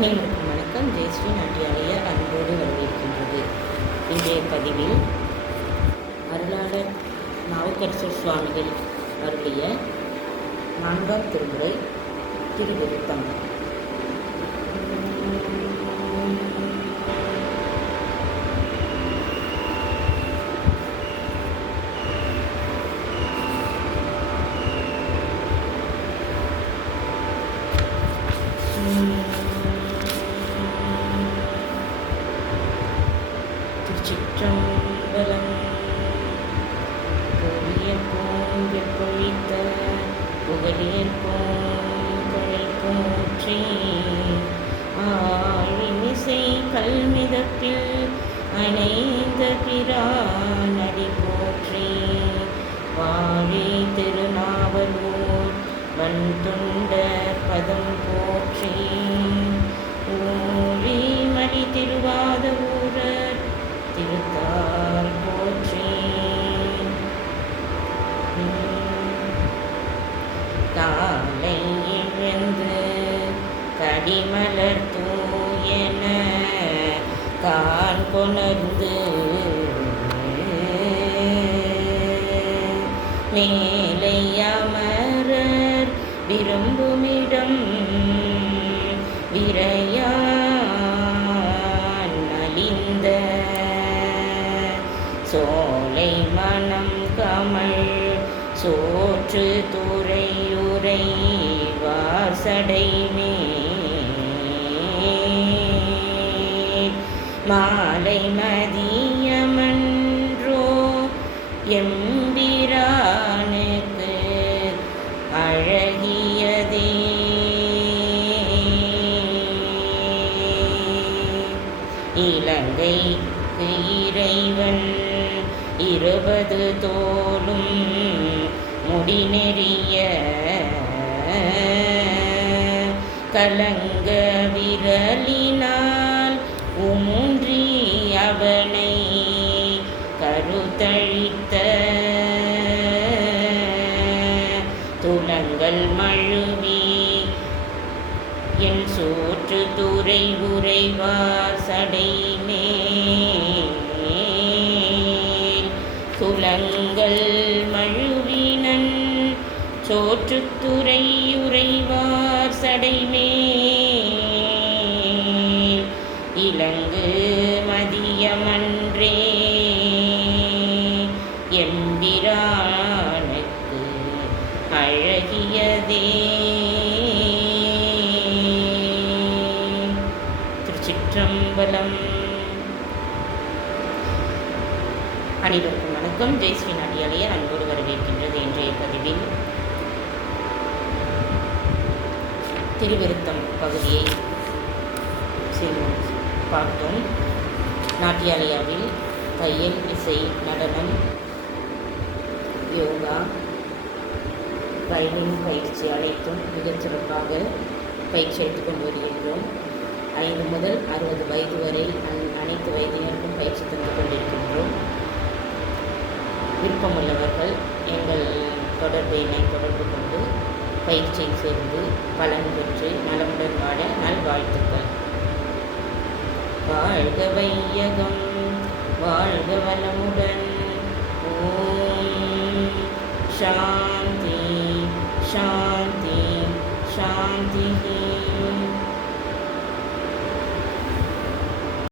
அனைவருக்கும் வணக்கம். ஜெயஸ்ரீ நாட்டியாலய அன்போடு வரவேற்கின்றது. இன்றைய பதிவில் அருளாளர் நாவுக்கரசர் சுவாமிகள் அருளிய 4ஆம் திருமுறை திருவிருத்தம். திருச்சிற்றம்பலம். பொழியற்போம் வெப்பொழித்த புகழியற்போம் கழல் போற்றி ஆழிமிசை கல்மிதப்பில் அணைந்த பிரானடி போற்றி வாழி திருநாவலூர் வன்துண்ட பதம் போற்றி ஊழி மணி திருவாத ஊரர் திருத்தால் போற்றி காலை இழந்து கடிமலர் தூயன கான் கொணர்ந்து மேலை அமரர் விரும்புமிடம் விரையான் நலிந்த சோலை மனம் கமழ் சோற்று துறையுரை வாசடை மேல் மாலை மதியமன்றோ எம்பிரானுக்கு அழகியதே இலங்கைக்கு இறைவன் 20 தோளும் முடிநெறிய கலங்க விரலினால் ஊன்றி அவனை கருத்தழித்த துலங்கள் மழுவி என் சோற்று துறை உறைவார் சடை மேல் துலங்கள் மழுவினன் சோற்றுத்துறை உறைவார் சடை மேல் இலங்கு மதியமன்றே எம்பிரானுக்கு அழகியதே. திருச்சிற்றம்பலம். அனைவருக்கும் வணக்கம். ஜெயஸ்ரீ நாட்டியாலய அன்போடு வரவேற்கின்றது. இன்றைய பதிவில் திருவிருத்தம் பகுதியை பார்த்தோம். நாட்டியாலயாவில் தையல், இசை, நடனம், யோகா, வயலின் பயிற்சி அனைத்தும் மிகச் சிறப்பாக பயிற்சி எடுத்துக் கொண்டு வருகின்றோம். 5 முதல் 60 வயது வரை அனைத்து வயதினருக்கும் பயிற்சி தந்து கொண்டிருக்கின்றோம். விருப்பமுள்ளவர்கள் எங்கள் தொடர்பு கொண்டு பயிற்சியில் சேர்ந்து பலன் பெற்று நலமுடன் வாழ நல்வாழ்த்துக்கள். வாழ்க வையகம், வாழ்க வளமுடன். ஓம் சாந்தி சாந்தி.